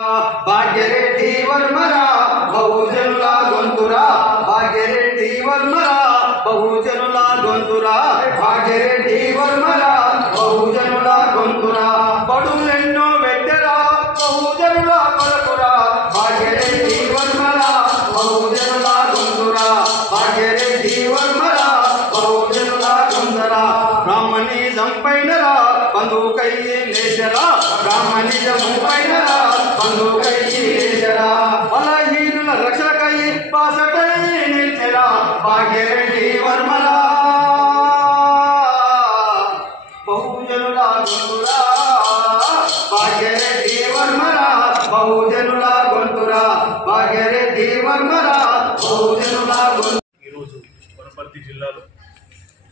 భాగ్యరెడ్డి వర్మరా బహుజనుల గొంతురా, భాగ్యరెడ్డి వర్మరా బహుజనుల గొంతురా, భాగ్యరెడ్డి వర్మరా బహుజనుల గొంతురా, బడులెన్నో వెట్టరా బహుజనుల కొరకురా, భాగ్యరెడ్డి వర్మరా బహుజనుల గొంతురా, భాగ్యరెడ్డి వర్మరా బహుజనుల గొంతురా. బ్రాహ్మణిజం పైనరా బంధుకయ్యి లేచరా, బ్రాహ్మణిజం పైనరా బంధుకయ్యి లేచరా, బలహీనుల రక్షకై బాసటై నిలిచెరా, భాగ్యరెడ్డి వర్మరా బహుజనుల గొంతురా, భాగ్యరెడ్డి వర్మరా బహుజనుల గొంతురా, భాగ్యరెడ్డి వర్మరా బహుజనుల గొంతురా. ఈరోజు వనపర్తి జిల్లాలో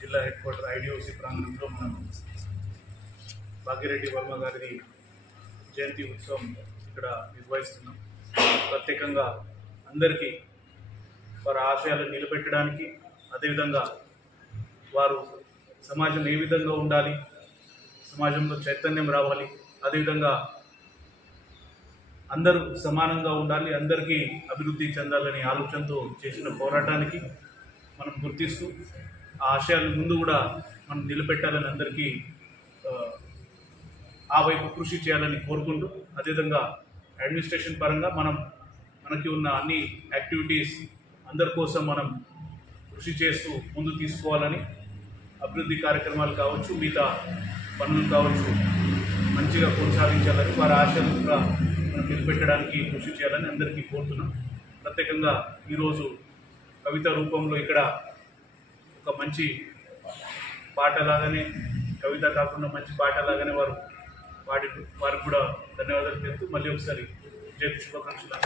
జిల్లా హెడ్ క్వార్టర్ ఐడిఓసి ప్రాంగణంలో మనం భాగ్యరెడ్డి వర్మ గారి జయంతి ఉత్సవం ఇక్కడ నిర్వహిస్తున్నాం. ప్రత్యేకంగా అందరికీ వారి ఆశయాలను నిలబెట్టడానికి, అదేవిధంగా వారు సమాజం ఏ విధంగా ఉండాలి, సమాజంలో చైతన్యం రావాలి, అదేవిధంగా అందరూ సమానంగా ఉండాలి, అందరికీ అభివృద్ధి చెందాలని ఆలోచనతో చేసిన పోరాటానికి మనం గుర్తిస్తూ ఆ ఆశయాల ముందు కూడా మనం నిలబెట్టాలని, అందరికీ ఆ వైపు కృషి చేయాలని కోరుకుంటూ, అదేవిధంగా అడ్మినిస్ట్రేషన్ పరంగా మనకి ఉన్న అన్ని యాక్టివిటీస్ అందరి కోసం మనం కృషి చేస్తూ ముందు తీసుకోవాలని, అభివృద్ధి కార్యక్రమాలు కావచ్చు, మిగతా పనులు కావచ్చు మంచిగా కొనసాగించాలని, వారి ఆశయాలను కూడా మనం నిలబెట్టడానికి కృషి చేయాలని అందరికీ కోరుతున్నాం. ప్రత్యేకంగా ఈరోజు కవిత రూపంలో ఇక్కడ ఒక మంచి పాటలాగానే, కవిత కాకుండా మంచి పాటలాగానే వారికి కూడా ధన్యవాదాలు చెప్తూ మళ్ళీ ఒకసారి జయంతి శుభాకాంక్షలు.